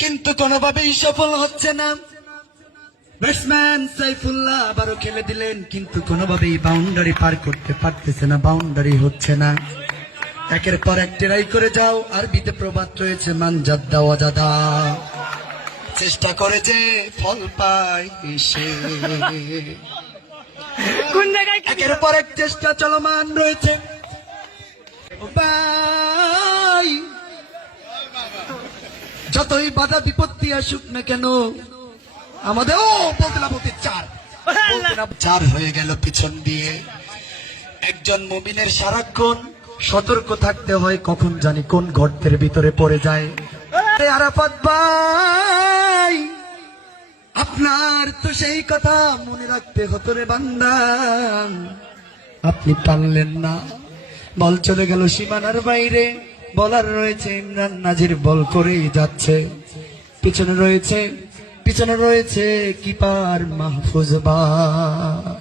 কিন্তু কোনোভাবেই সফল হচ্ছে না। ব্যাটসম্যান সাইফুল্লাহ আবারও খেলে দিলেন, কিন্তু কোনোভাবেই বাউন্ডারি পার করতে পারতেছে না, বাউন্ডারি হচ্ছে না। একের পর এক ট্রাই করে যাও, আরবিতে প্রবাদ রয়েছে মান জাদ্দা ওয়াজাদা, চেষ্টা করেছে ফল পায় সে। একের পর এক চেষ্টা চলমান রয়েছে। ভাই যতই বাধা বিপত্তি আসুক না কেন আমাদের বলতে চার হয়ে গেল পিছন দিয়ে। একজন মুমিনের সারাক্ষণ সতর্ক থাকতে হয়, কখন জানি কোন গর্তের ভিতরে পড়ে যায়। আরাফাত ভাই আপনার তো সেই কথা মনে রাখতে হতো রে বান্দা, আপনি পারলেন না। বল চলে গেল সীমানার বাইরে, বলার রয়েছে ইমরান নাজির বল করেই যাচ্ছে, পিছনে রয়েছে কিপার মাহফুজ ভাই।